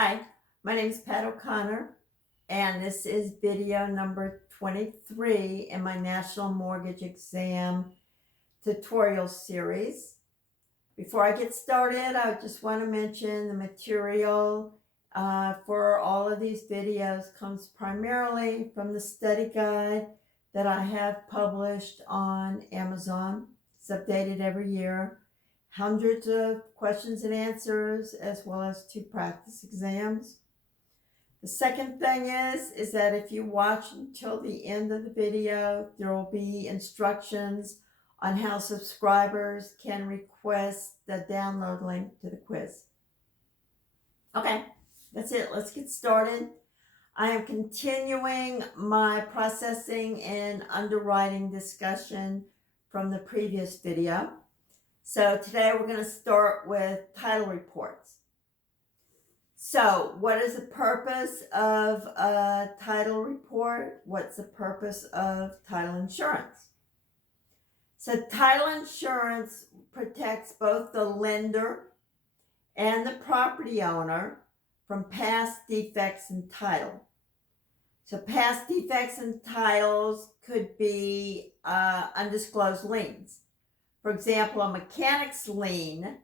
Hi, my name is Pat O'Connor, and this is video number 23 in my National Mortgage Exam tutorial series. Before I get started, I just want to mention the material for all of these videos comes primarily from the study guide that I have published on Amazon. It's updated every year. Hundreds of questions and answers, as well as 2 practice exams. The second thing is that if you watch until the end of the video, there will be instructions on how subscribers can request the download link to the quiz. Okay, that's it. Let's get started. I am continuing my processing and underwriting discussion from the previous video. So today we're going to start with title reports. So what is the purpose of a title report? What's the purpose of title insurance? So title insurance protects both the lender and the property owner from past defects in title. So past defects in titles could be undisclosed liens. For example, a mechanic's lien,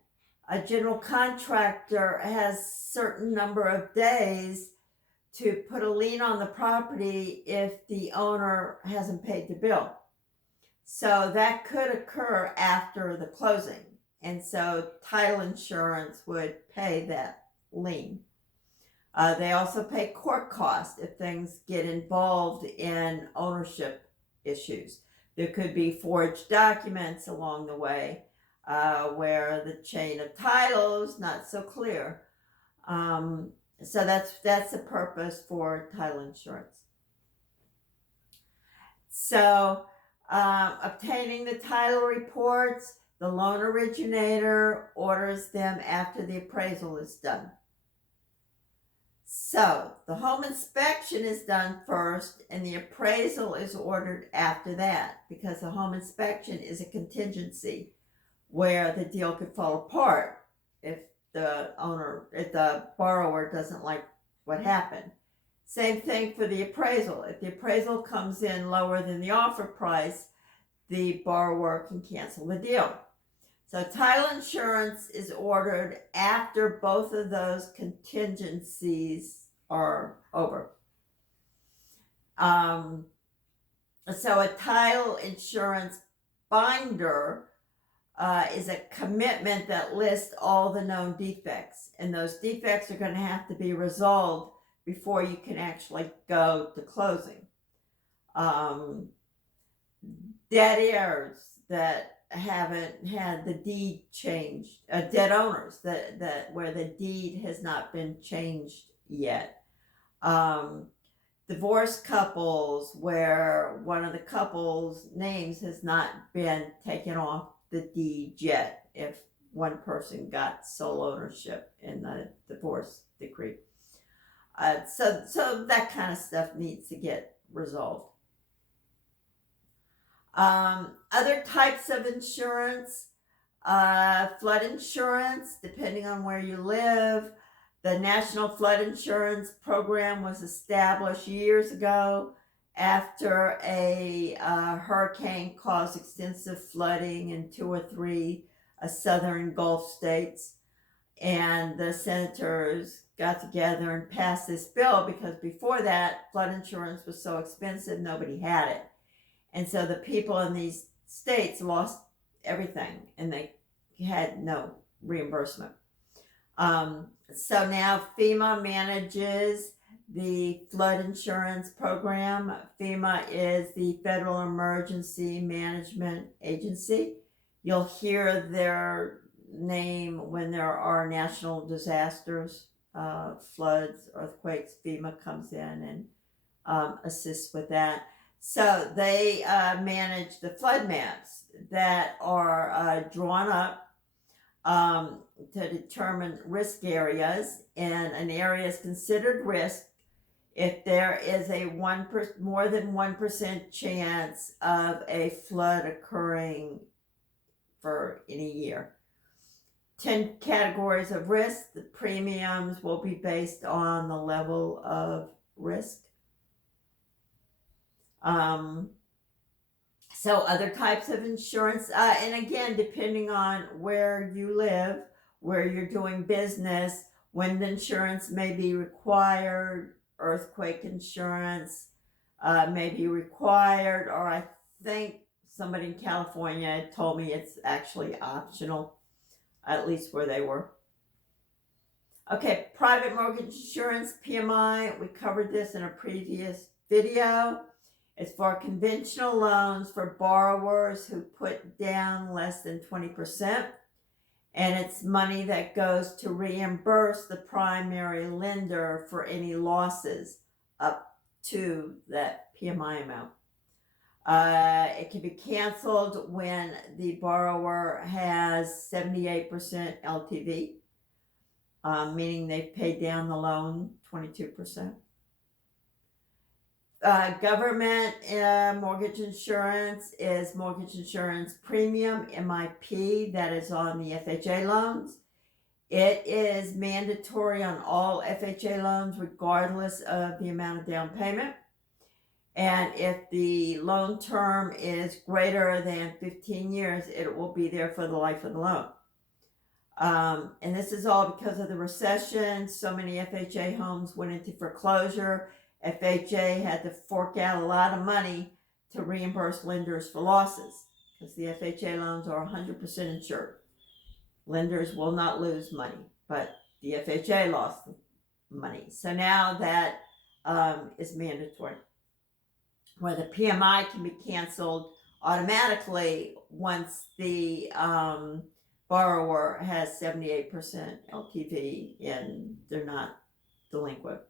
a general contractor has certain number of days to put a lien on the property if the owner hasn't paid the bill. So that could occur after the closing. And so title insurance would pay that lien. They also pay court costs if things get involved in ownership issues. There could be forged documents along the way where the chain of title is not so clear. So that's the purpose for title insurance. So obtaining the title reports, the loan originator orders them after the appraisal is done. So the home inspection is done first and the appraisal is ordered after that, because the home inspection is a contingency where the deal could fall apart if the borrower doesn't like what happened. Same thing for the appraisal. If the appraisal comes in lower than the offer price, the borrower can cancel the deal. So title insurance is ordered after both of those contingencies are over. So a title insurance binder is a commitment that lists all the known defects, and those defects are going to have to be resolved before you can actually go to closing. Dead heirs that haven't had the deed changed, dead owners that where the deed has not been changed yet, divorced couples where one of the couple's names has not been taken off the deed yet, if one person got sole ownership in the divorce decree. So that kind of stuff needs to get resolved. Other types of insurance, flood insurance, depending on where you live. The National Flood Insurance Program was established years ago after a hurricane caused extensive flooding in 2 or 3 southern Gulf states. And the senators got together and passed this bill because before that, flood insurance was so expensive, nobody had it. And so the people in these states lost everything and they had no reimbursement. So now FEMA manages the flood insurance program. FEMA is the Federal Emergency Management Agency. You'll hear their name when there are national disasters, floods, earthquakes. FEMA comes in and assists with that. So they manage the flood maps that are drawn up to determine risk areas, and an area is considered risk if there is a more than 1% chance of a flood occurring for any year. 10 categories of risk. The premiums will be based on the level of risk. So other types of insurance, and again, depending on where you live, where you're doing business, wind insurance may be required, earthquake insurance may be required, or I think somebody in California told me it's actually optional, at least where they were. Okay, private mortgage insurance, PMI, we covered this in a previous video. It's for conventional loans for borrowers who put down less than 20%. And it's money that goes to reimburse the primary lender for any losses up to that PMI amount. It can be canceled when the borrower has 78% LTV, meaning they've paid down the loan 22%. Government mortgage insurance is mortgage insurance premium, MIP, that is on the FHA loans. It is mandatory on all FHA loans regardless of the amount of down payment. And if the loan term is greater than 15 years, it will be there for the life of the loan. And this is all because of the recession. So many FHA homes went into foreclosure. FHA had to fork out a lot of money to reimburse lenders for losses because the FHA loans are 100% insured. Lenders will not lose money, but the FHA lost money. So now that is mandatory, where the PMI can be canceled automatically once the borrower has 78% LTV and they're not delinquent.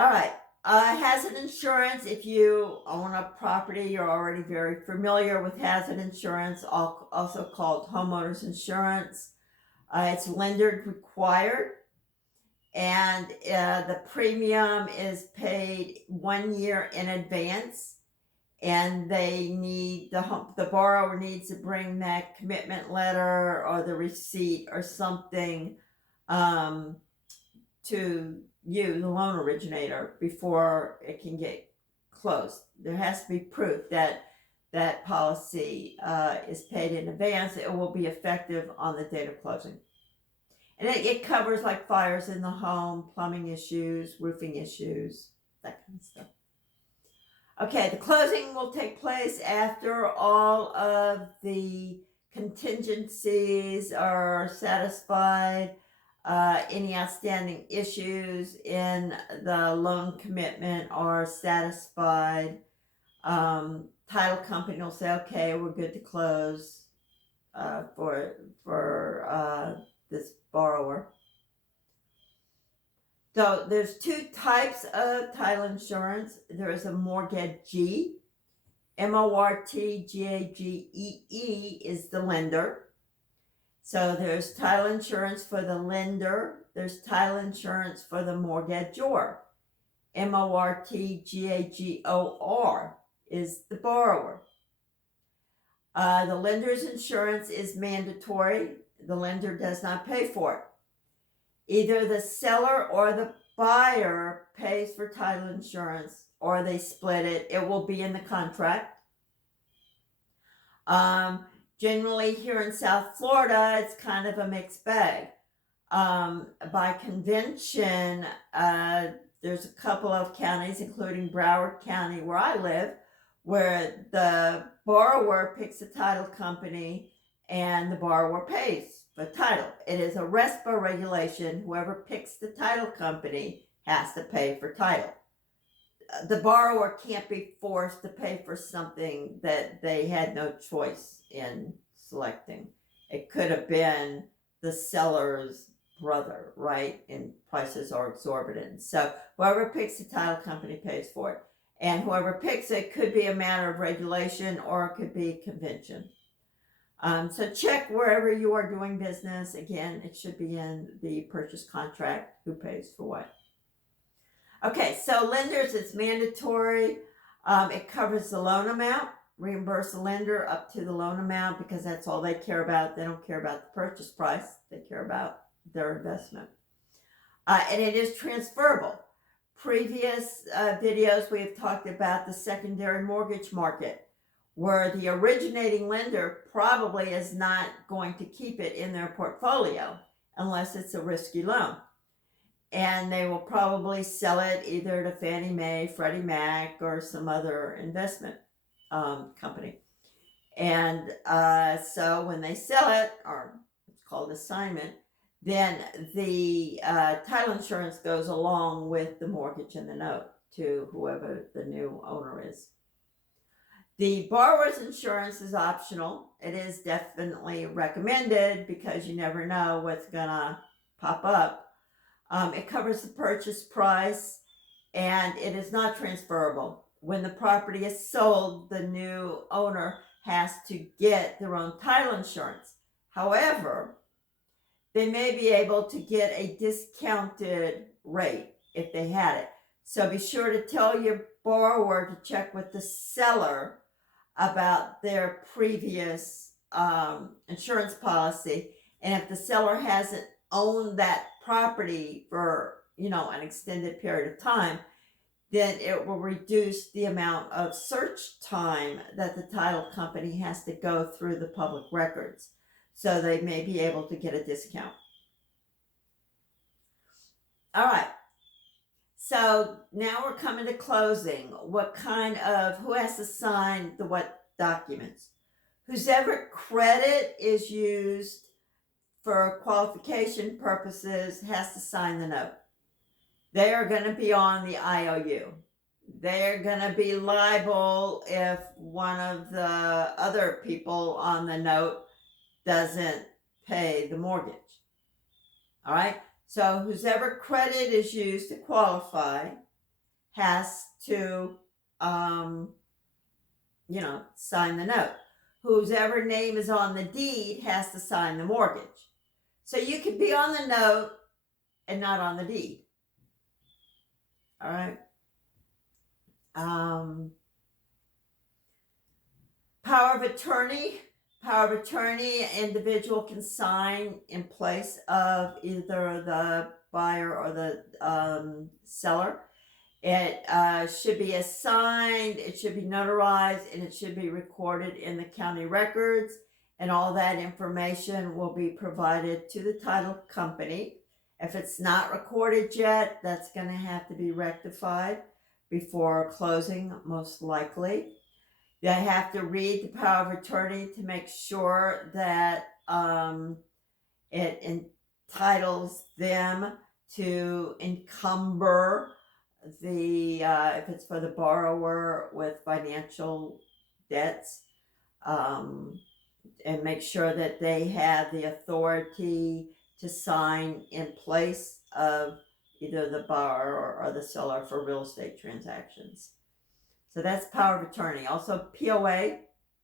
All right, hazard insurance. If you own a property, you're already very familiar with hazard insurance, also called homeowners insurance. It's lender required, and the premium is paid 1 year in advance, and the borrower needs to bring that commitment letter or the receipt or something to you, the loan originator, before it can get closed. There has to be proof that that policy is paid in advance. It will be effective on the date of closing. And it covers like fires in the home, plumbing issues, roofing issues, that kind of stuff. Okay, the closing will take place after all of the contingencies are satisfied. Any outstanding issues in the loan commitment are satisfied. Title company will say, okay, we're good to close for this borrower. So there's two types of title insurance. There is a mortgagee, MORTGAGEE is the lender. So there's title insurance for the lender. There's title insurance for the mortgagor. MORTGAGOR is the borrower. The lender's insurance is mandatory. The lender does not pay for it. Either the seller or the buyer pays for title insurance, or they split it. It will be in the contract. Generally here in South Florida, it's kind of a mixed bag. By convention, there's a couple of counties, including Broward County, where I live, where the borrower picks a title company and the borrower pays for title. It is a RESPA regulation. Whoever picks the title company has to pay for title. The borrower can't be forced to pay for something that they had no choice in selecting. It could have been the seller's brother, right? And prices are exorbitant. So whoever picks the title company pays for it. And whoever picks it could be a matter of regulation or it could be convention. So check wherever you are doing business. Again, it should be in the purchase contract who pays for what. Okay, so lenders, it's mandatory. It covers the loan amount. reimburse the lender up to the loan amount because that's all they care about. They don't care about the purchase price. They care about their investment. And it is transferable. Previous videos we have talked about the secondary mortgage market, where the originating lender probably is not going to keep it in their portfolio unless it's a risky loan. And they will probably sell it either to Fannie Mae, Freddie Mac, or some other investment company. And so when they sell it, or it's called assignment, then the title insurance goes along with the mortgage and the note to whoever the new owner is. The borrower's insurance is optional. It is definitely recommended because you never know what's gonna pop up. It covers the purchase price, and it is not transferable. When the property is sold, the new owner has to get their own title insurance. However, they may be able to get a discounted rate if they had it. So be sure to tell your borrower to check with the seller about their previous insurance policy. And if the seller hasn't owned that property for, an extended period of time, then it will reduce the amount of search time that the title company has to go through the public records. So they may be able to get a discount. All right. So now we're coming to closing. Who has to sign the what documents? Whosever credit is used for qualification purposes has to sign the note. They are going to be on the IOU. They're going to be liable if one of the other people on the note doesn't pay the mortgage. All right. So whosever credit is used to qualify has to, sign the note. Whosever name is on the deed has to sign the mortgage. So you could be on the note and not on the deed. All right. Power of attorney. Power of attorney, individual can sign in place of either the buyer or the seller. It should be assigned, it should be notarized, and it should be recorded in the county records. And all that information will be provided to the title company. If it's not recorded yet, that's going to have to be rectified before closing, most likely. They have to read the power of attorney to make sure that it entitles them to encumber if it's for the borrower with financial debts, and make sure that they have the authority to sign in place of either the borrower or the seller for real estate transactions. So that's power of attorney. Also POA,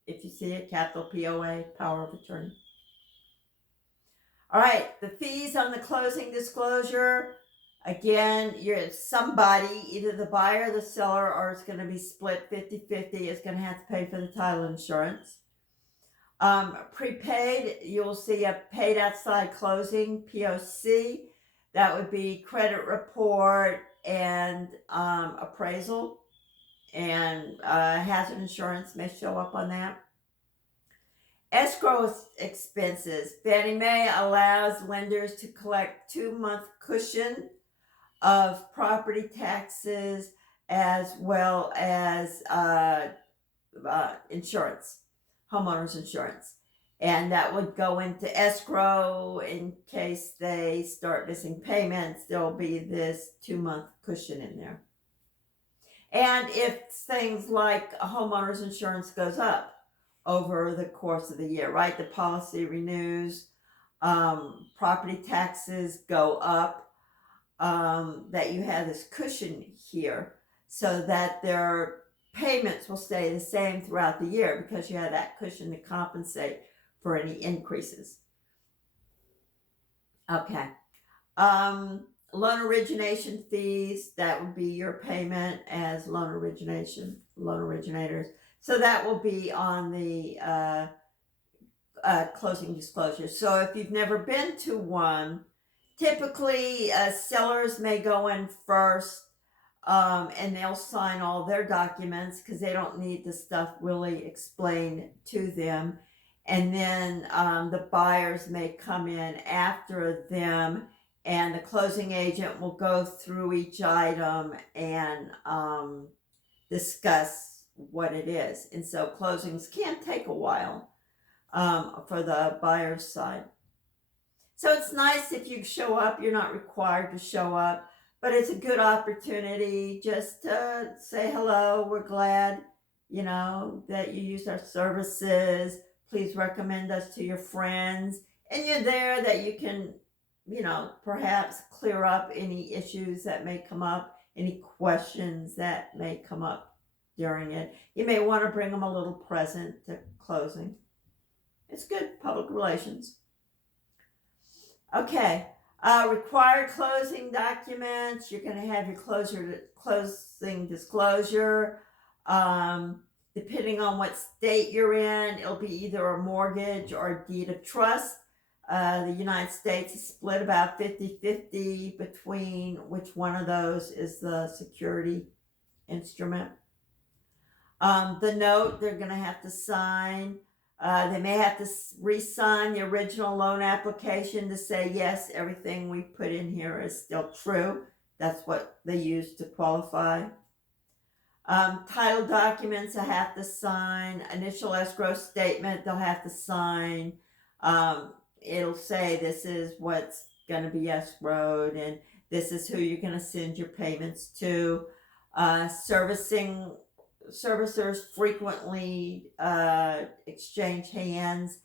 if you see it, capital POA, power of attorney. All right, the fees on the closing disclosure. Again, you're somebody, either the buyer or the seller, or it's going to be split 50-50, is going to have to pay for the title insurance. Prepaid, you'll see a paid outside closing, POC. That would be credit report and appraisal. And hazard insurance may show up on that. Escrow expenses. Fannie Mae allows lenders to collect 2-month cushion of property taxes as well as insurance, homeowner's insurance. And that would go into escrow in case they start missing payments. There'll be this 2-month cushion in there. And if things like a homeowner's insurance goes up over the course of the year, right? The policy renews, property taxes go up, that you have this cushion here so that their payments will stay the same throughout the year because you have that cushion to compensate for any increases. Okay. Loan origination fees, that would be your payment as loan originators. So that will be on the closing disclosure. So if you've never been to one, typically sellers may go in first, and they'll sign all their documents because they don't need the stuff really explained to them. And then the buyers may come in after them, and the closing agent will go through each item and discuss what it is. And so closings can take a while for the buyer's side. So it's nice if you show up. You're not required to show up, but it's a good opportunity just to say hello. We're glad, that you used our services. Please recommend us to your friends. And you're there that you can, perhaps clear up any issues that may come up, any questions that may come up during it. You may want to bring them a little present to closing. It's good public relations. Okay, required closing documents. You're going to have your closing disclosure. Depending on what state you're in, it'll be either a mortgage or a deed of trust. The United States is split about 50-50 between which one of those is the security instrument. The note they're going to have to sign. They may have to re-sign the original loan application to say, yes, everything we put in here is still true. That's what they use to qualify. Title documents I have to sign. Initial escrow statement they'll have to sign. It'll say this is what's going to be escrowed, and this is who you're going to send your payments to. Servicers frequently exchange hands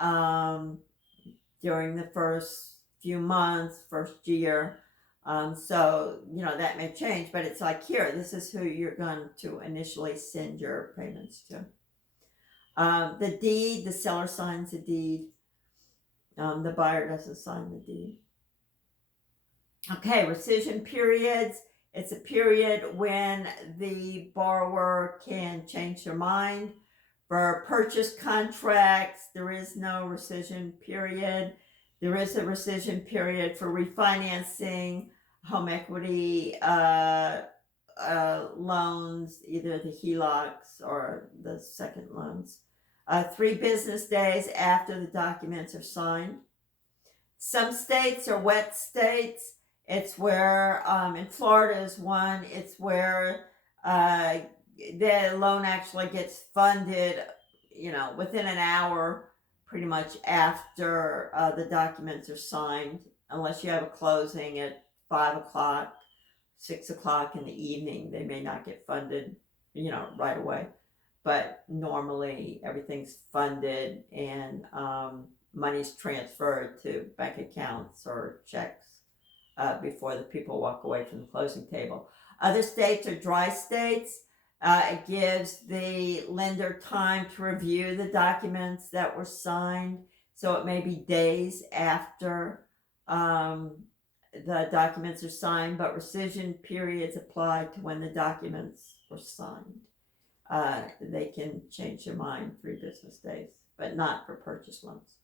during the first few months, first year. So, that may change, but it's like, here, this is who you're going to initially send your payments to. The deed, the seller signs the deed. The buyer doesn't sign the deed. Okay, rescission periods. It's a period when the borrower can change their mind. For purchase contracts, there is no rescission period. There is a rescission period for refinancing, home equity loans, either the HELOCs or the second loans. 3 business days after the documents are signed. Some states are wet states. It's where, in Florida is one, it's where the loan actually gets funded, within an hour, pretty much after the documents are signed, unless you have a closing at 5 o'clock, 6 o'clock in the evening. They may not get funded, right away. But normally everything's funded and money's transferred to bank accounts or checks before the people walk away from the closing table. Other states are dry states. It gives the lender time to review the documents that were signed. So it may be days after the documents are signed, but rescission periods apply to when the documents were signed. They can change their mind 3 business days, but not for purchase loans.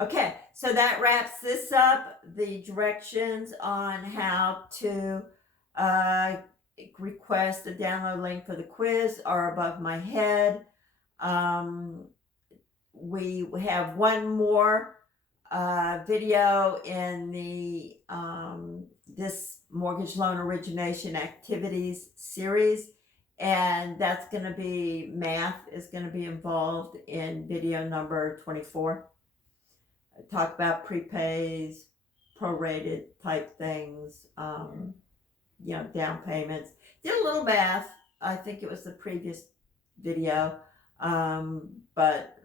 Okay, so that wraps this up. The directions on how to request a download link for the quiz are above my head. We have one more video in the this mortgage loan origination activities series, and that's going to be math is going to be involved in video number 24. I talk about prepays, prorated type things, down payments. Did a little math. I think it was the previous video, but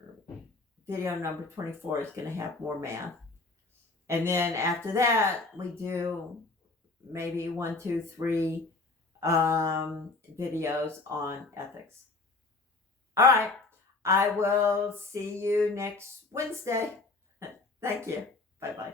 video number 24 is going to have more math. And then after that, we do maybe 1, 2, 3 videos on ethics. All right. I will see you next Wednesday. Thank you. Bye-bye.